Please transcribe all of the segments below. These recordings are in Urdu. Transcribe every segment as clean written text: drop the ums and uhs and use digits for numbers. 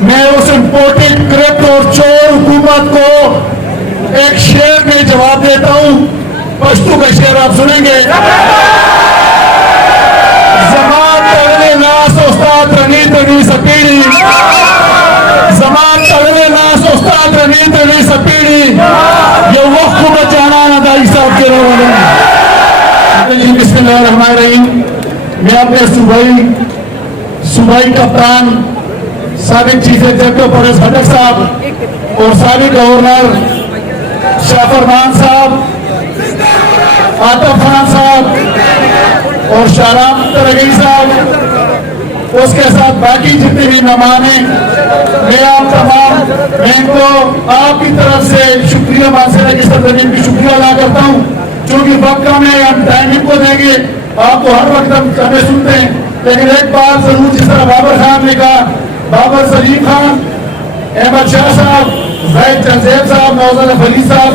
میں اس امپورٹڈ کرپٹ اور چور حکومت کو ایک شعر میں جواب دیتا ہوں. پشتو کا شعر آپ سنیں گے. زمان تغلے ناس استاد رنی تنی سپیڑی, زمان تغلے ناس استاد رنی تنی سپیڑی, یہ وقت کو بچانا نہ دائی صاحب کے رو والے. بسم اللہ الرحمن الرحیم. میں اپنے صوبائی کپتان سابق چیف ایگزیکٹو پولیس خٹک صاحب اور سابق گورنر شاہ فرمان صاحب, عاطف خان صاحب اور شاہرام ترگئی صاحب, اس کے ساتھ باقی جتنے بھی مہمان ہیں, میں آپ تمام میں ان کو آپ کی طرف سے شکریہ مانسرہ کی سرزمین کی شکریہ ادا کرتا ہوں. چونکہ وقت کم ہے, ہم ٹائم ان کو دیں گے, آپ کو ہر وقت ہمیں سنتے ہیں, لیکن ایک بات ضرور جس طرح بابر خان نے کہا, بابر سلیم خان, احمد شاہ صاحب, زاہد چنزیب صاحب, موزن فلی صاحب,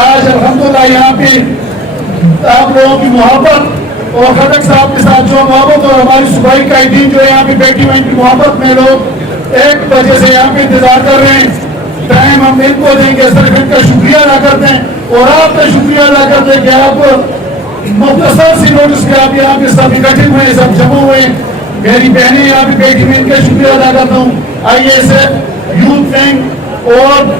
آج الحمدللہ یہاں پہ آپ لوگوں کی محبت اور خٹک صاحب کے ساتھ جو محبت اور ہماری صوبائی قائدین جو یہاں پہ بیٹھی ہوئی ان کی محبت میں لوگ 1 بجے سے یہاں پہ انتظار کر رہے ہیں. ٹائم ہم ان کو دیں گے, صرف ان کا شکریہ ادا کرتے ہیں اور آپ کا شکریہ ادا کرتے ہیں کہ آپ مختصر سی نوٹس پہ آپ یہاں پہ سب اکٹھے ہوئے ہیں, سب جمع ہوئے ہیں. میری بہنیں یہاں پہ بیٹھی ہوئی, ان کا شکریہ ادا کرتا ہوں. I S F youth wing اور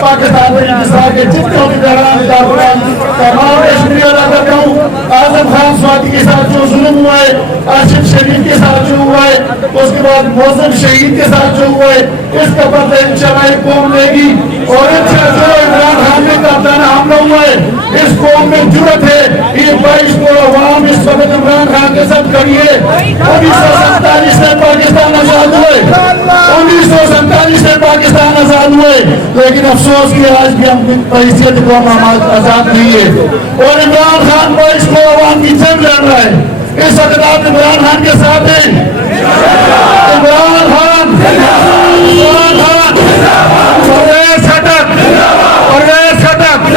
پاکستان کے جتنے عہدیداران تمام کا شکریہ ادا کرتا ہوں. اعظم خان سوادی کے ساتھ جو ظلم ہوا ہے, آصف شریف کے ساتھ جو ہوا ہے, اس کے بعد موزن شہید کے ساتھ جو ہوا ہے, اس کا بدلہ انشاءاللہ یہ قوم لے گی. اور انشاءاللہ جو عمران خان میں کابدانہ حملہ ہوا ہے, اس قوم میں جرت ہے. یہ 22 کو عوام اس وقت عمران خان کے ساتھ کھڑی ہے. 1947 میں پاکستان آزاد ہوئے, 1947 میں پاکستان آزاد ہوئے, لیکن افسوس کہ آج بھی ہم بحیثیت قوم آزاد نہیں ہے. اور عمران خان 22 کو عوام کی جنگ لڑ رہا ہے. اس وقت آپ عمران خان کے ساتھ ہیں. عمران خان, عمران خان, پرویز خٹک, پرویز خٹک,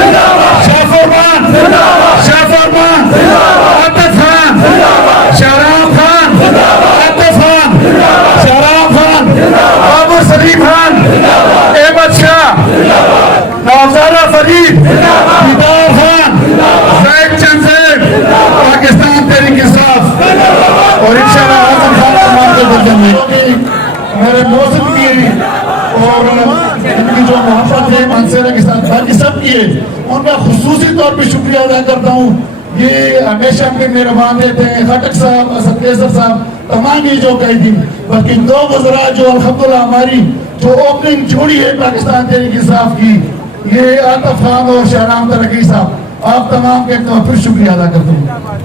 شاہ فرمان, شاہ فرمان, عاطف خان, شاہرام خان, عاطف خان, شاہرام خان, بابر سلیم خان, احمد شاہ, نوزارہ فرید, دیدار خان, زاہد چنزیب, پاکستان تحریک انصاف اور انشاءاللہ اعظم خان تمام کے بردن میں میرے موسم کی اور ان کی جو محبت ہے مانسیرہ کے ساتھ باقی سب کی ہے, ان کا خصوصی طور پہ شکریہ ادا کرتا ہوں. یہ ہمیشہ میں مہربان رہتے ہیں, خٹک صاحب, اسد قیصر صاحب, تمام یہ جو قائدین, بلکہ 2 وزراء جو الحمدللہ ہماری جو اوپننگ جوڑی ہے پاکستان تحریک انصاف کی, یہ عاطف خان اور شاہرام ترگئی صاحب, آپ تمام کے پھر شکریہ ادا کرتا ہوں.